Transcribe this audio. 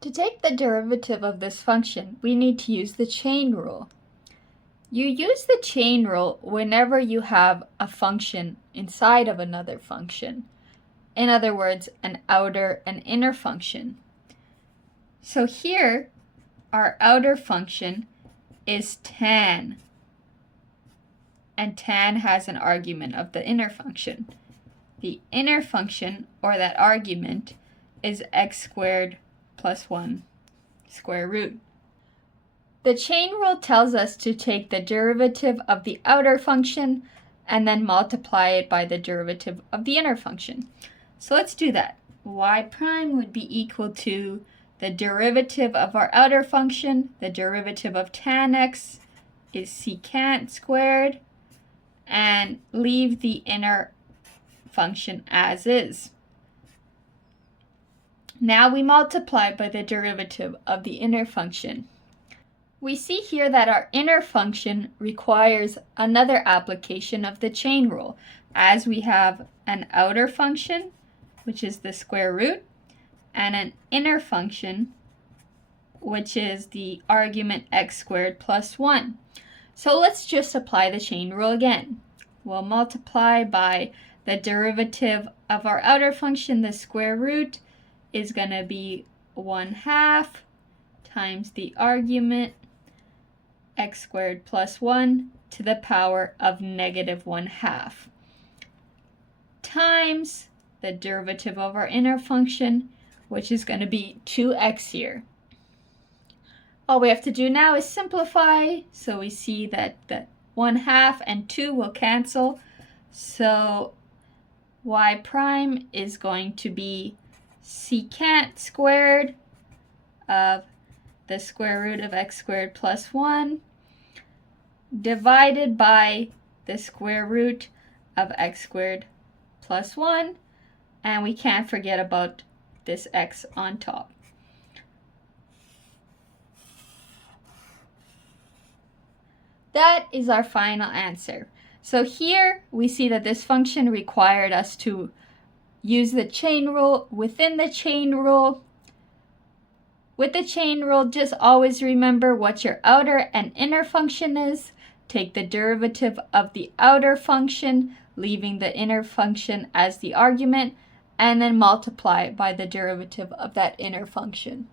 To take the derivative of this function, we need to use the chain rule. You use the chain rule whenever you have a function inside of another function. In other words, an outer and inner function. So here, our outer function is tan, and tan has an argument of the inner function. The inner function, or that argument, is x squared plus 1 square root. The chain rule tells us to take the derivative of the outer function and then multiply it by the derivative of the inner function. So let's do that. Y prime would be equal to the derivative of our outer function. The derivative of tan x is secant squared, and leave the inner function as is. Now we multiply by the derivative of the inner function. We see here that our inner function requires another application of the chain rule, as we have an outer function, which is the square root, and an inner function, which is the argument x squared plus 1. So let's just apply the chain rule again. We'll multiply by the derivative of our outer function, the square root, is going to be 1/2 times the argument x squared plus 1 to the power of negative 1/2 times the derivative of our inner function, which is going to be 2x here. All we have to do now is simplify, so we see that the 1/2 and 2 will cancel, so y prime is going to be secant squared of the square root of x squared plus 1 divided by the square root of x squared plus 1, and we can't forget about this x on top. That is our final answer. So here we see that this function required us to use the chain rule within the chain rule. With the chain rule, just always remember what your outer and inner function is. Take the derivative of the outer function, leaving the inner function as the argument, and then multiply by the derivative of that inner function.